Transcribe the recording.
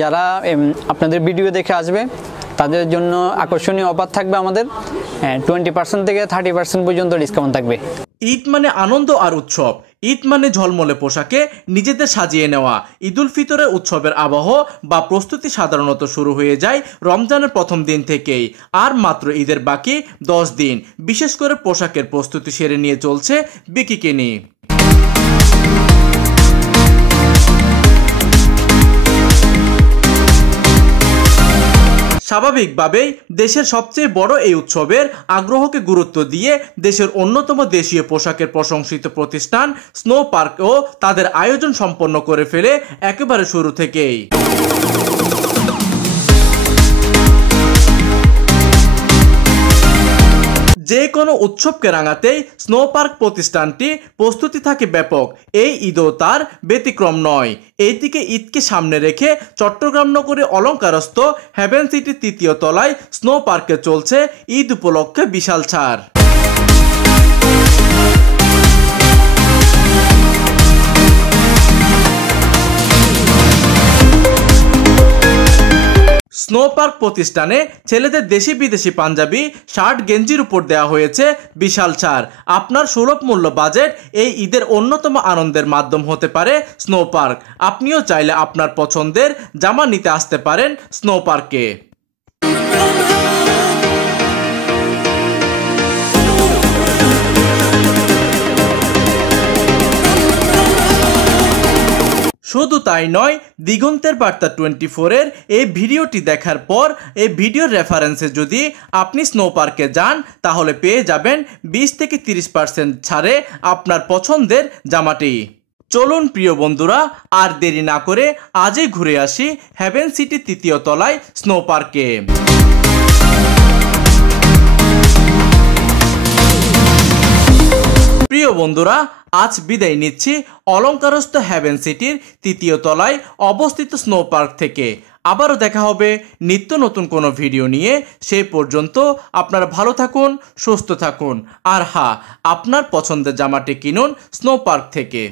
যারা আপনাদের ভিডিও দেখে আসবে তাদের জন্য আকর্ষণীয় অফার থাকবে আমাদের 20% থেকে 30% পর্যন্ত ডিসকাউন্ট থাকবে। ঈদ মানে আনন্দ আর উৎসব, ঈদ মানে ঝলমলে পোশাকে নিজেদের সাজিয়ে নেওয়া। ঈদ উল ফিতরের উৎসবের আবহ বা প্রস্তুতি সাধারণত শুরু হয়ে যায় রমজানের প্রথম দিন থেকেই, আর মাত্র ঈদের বাকি 10 দিন। বিশেষ করে পোশাকের প্রস্তুতি সেরে নিয়ে চলছে বিকিকিনি। স্বাভাবিকভাবেই দেশের সবচেয়ে বড় এই উৎসবের আগ্রহকে গুরুত্ব দিয়ে দেশের অন্যতম দেশীয় পোশাকের প্রশংসিত প্রতিষ্ঠান স্নো পার্কও তাদের আয়োজন সম্পন্ন করে ফেলে একেবারে শুরু থেকেই। যে কোনো উৎসবকে রাঙাতেই স্নো পার্ক প্রতিষ্ঠানটি প্রস্তুতি থাকে ব্যাপক। এই ঈদও তার ব্যতিক্রম নয়। এইদিকে ঈদকে সামনে রেখে চট্টগ্রাম নগরে অলঙ্কারস্থ হেভেন সিটির 3য় তলায় স্নো পার্কে চলছে ঈদ উপলক্ষে বিশাল ছাড়। স্নো পার্ক প্রতিষ্ঠানে ছেলেদের দেশি বিদেশি পাঞ্জাবি, শার্ট, গেঞ্জির উপর দেওয়া হয়েছে বিশাল ছাড়। আপনার সুলভ মূল্য বাজেট এই ঈদের অন্যতম আনন্দের মাধ্যম হতে পারে স্নো পার্ক। আপনিও চাইলে আপনার পছন্দের জামা নিতে আসতে পারেন স্নো পার্কে। শুধু তাই নয়, দিগন্তের বার্তা 24-এর এই ভিডিওটি দেখার পর এই ভিডিওর রেফারেন্সে যদি আপনি স্নো পার্কে যান তাহলে পেয়ে যাবেন 20 থেকে 30% ছাড়ে আপনার পছন্দের জামাটি। চলুন প্রিয় বন্ধুরা, আর দেরি না করে আজই ঘুরে আসি হেভেন সিটির 3য় তলায় স্নো পার্কে। প্রিয় বন্ধুরা, আজ বিদায় নিচ্ছি অলঙ্কারস্থ হেভেন সিটির 3য় তলায় অবস্থিত স্নো পার্ক থেকে। আবারও দেখা হবে নিত্য নতুন কোনো ভিডিও নিয়ে। সেই পর্যন্ত আপনারা ভালো থাকুন, সুস্থ থাকুন, আর হ্যাঁ, আপনার পছন্দের জামাটি কিনুন স্নো পার্ক থেকে।